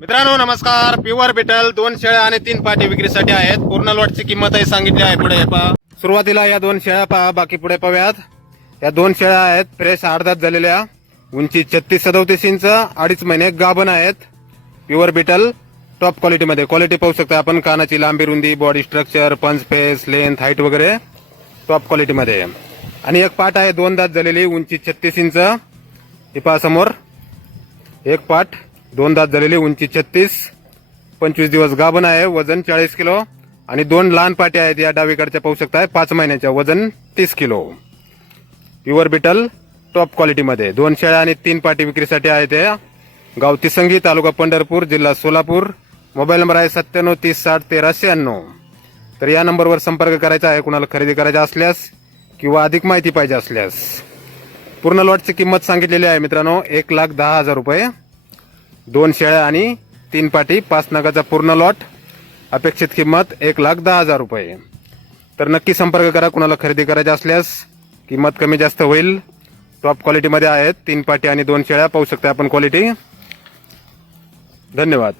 मित्रांनो नमस्कार. Pure beetle दोन शेळ्या आणि तीन पाठी विक्रीसाठी आहेत. पूर्ण लॉटची किंमतही सांगितली आहे. पुढे पहा. सुरुवातीला या दोन शेळ्या पहा. बाकी पुढे पाहूयात. या दोन शेळ्या आहेत. फ्रेश अर्धात झालेल्या. उंची छत्तीस सदोतीस इंच. अडीच महिने गाभण आहेत. प्युअर बिटल टॉप क्वालिटीमध्ये क्वालिटी पाहू शकता आपण. कानाची लांबी रुंदी body structure punch face length height वगैरे टॉप क्वालिटीमध्ये आणि एक पाठ आहे. दोन दात झालेली. उंची छत्तीस इंच. ही पहा समोर. एक पाठ दोन दात झालेली उंची छत्तीस पंचवीस दिवस गाभण आहे वजन चाळीस किलो आणि दोन लहान पाट्या आहेत या डावीकडच्या पाहू शकताय पाच महिन्याच्या वजन तीस किलो. प्युअर बिटल टॉप क्वालिटीमध्ये. दोन शेळ्या आणि तीन पाटी विक्रीसाठी आहेत या. गाव तिसंगी तालुका पंढरपूर जिल्हा सोलापूर. मोबाईल नंबर आहे सत्त्याण्णव तीस साठ तेरा शहाण्णव. तर या नंबरवर संपर्क करायचा आहे कुणाला खरेदी करायचा असल्यास किंवा अधिक माहिती पाहिजे असल्यास. पूर्ण लॉटची किंमत सांगितलेली आहे मित्रांनो एक लाख दहा हजार रुपये. दोन शेळ्या आणि तीन पाटी पाच नगाचा पूर्ण लॉट. अपेक्षित किंमत एक लाख दहा हजार रुपये. तर नक्की संपर्क करा कुणाला खरेदी करायची असल्यास. किंमत कमी जास्त होईल. टॉप क्वालिटीमध्ये आहेत तीन पाटी आणि दोन शेळ्या. पाहू शकता आपण क्वालिटी धन्यवाद.